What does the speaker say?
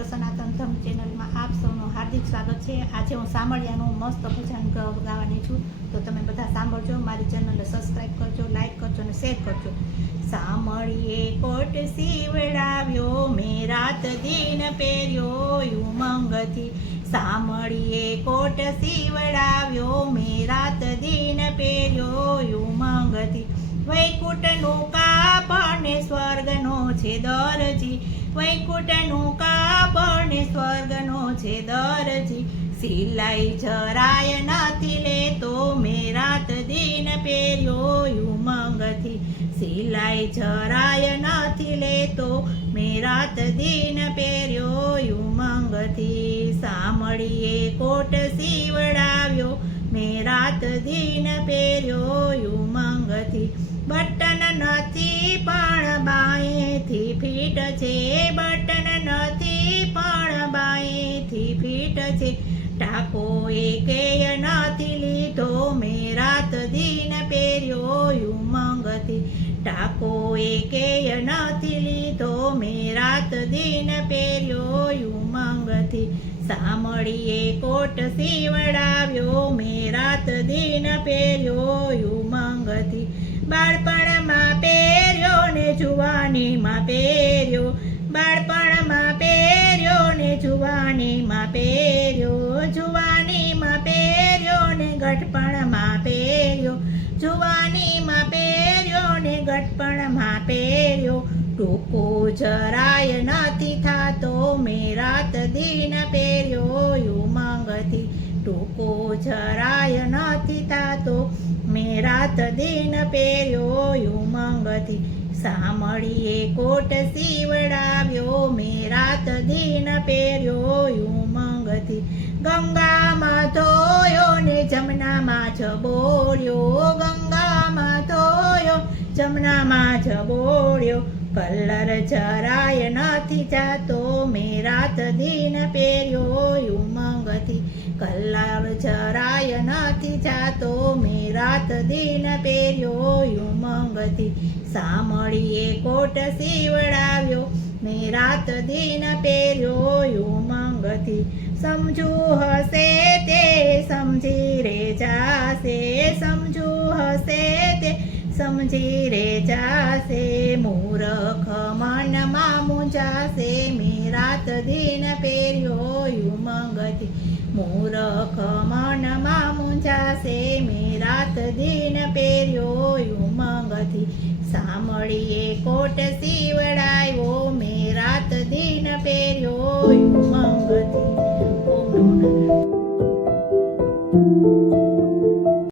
પવિત્ર સનાતન ધર્મ ચેનલમાં આપ સૌનું હાર્દિક સ્વાગત છે। આજે હું સામળિયાનું મસ્ત ભજન ગાવાની છું, તો તમે બધા સાંભળજો। મારી ચેનલને સબસ્ક્રાઈબ કરજો, લાઈક કરજો અને શેર કરજો। સામળીએ કોટ સીવડાવ્યો, મેં રાત દિન પહેર્યો ઉમંગથી। સામળીએ કોટ સીવડાવ્યો, મેં રાત દિન પહેર્યો ઉમંગથી। વૈકુંઠનું કાપડ ને સ્વર્ગનો છે દરજી, વૈકુંઠનું કાપડ ને સ્વર્ગનો છે દરજી। સિલાઈ જરાય નથી લેતો, મેં રાત દિન પહેર્યો ઉમંગથી। સિલાઈ જરાય નથી લેતો, મેં રાત દિન પહેર્યો ઉમંગથી। સામળીએ કોટ સીવડાવ્યો, મેં રાત દિન પહેર્યો ઉમંગથી। બટન નથી પણ બાએથી ફીટ છે, બટન નથી પણ બાએથી ફીટ છે। ટાંકો એકેય નથી લીધો, મેં રાત દિન પહેર્યો ઉમંગથી। ટાંકો એકેય નથી લીધો, મેં રાત દિન પહેર્યો ઉમંગથી। સામળીએ કોટ સીવડાવ્યો, મેં રાત દિન પહેર્યો ઉમંગથી। બાળપણમાં પહેર્યો ને જુવાનીમાં પહેર્યો, બાળપણમાં પહેર્યો ને જુવાનીમાં પહેર્યો, જુવાનીમાં પહેર્યો ને ગઢપણમાં પહેર્યો, જુવાનીમાં પહેર્યો ને ગઢપણમાં પહેર્યો। ટૂંકો જરાય નથી થાતો, મેં રાત દિન પહેર્યો ઉમંગથી। ટૂંકો જરાય નથી થાતો, મેં રાત દિન પહેર્યો ઉમંગથી। સામળીએ કોટ સીવડાવ્યો, મેં રાત દિન પહેર્યો ઉમંગથી। ગંગામાં ધોયો ને જમનામાં જબોળ્યો, ગંગામાં ધોયો જમનામાં જબોળ્યો। કલર જરાય નથી જાતો, મેં રાત દિન પહેર્યો ઉમંગથી। કલર જરાય નથી જાતો, મેં રાત દિન પહેર્યો ઉમંગથી। સામળીએ કોટ સીવડાવ્યો, મેં રાત દિન પહેર્યો ઉમંગથી। સમજુ હશે તે સમજી રે જાશે, સમજુ હશે તે સમજી રે જાશે। મૂરખ મનમાં મૂંઝાશે, મેં રાત દિન પહેર્યો ઉમંગથી। મૂરખ મનમાં મૂંઝાશે, મેં રાત દિન પહેર્યો ઉમંગથી। સામળીએ કોટ સી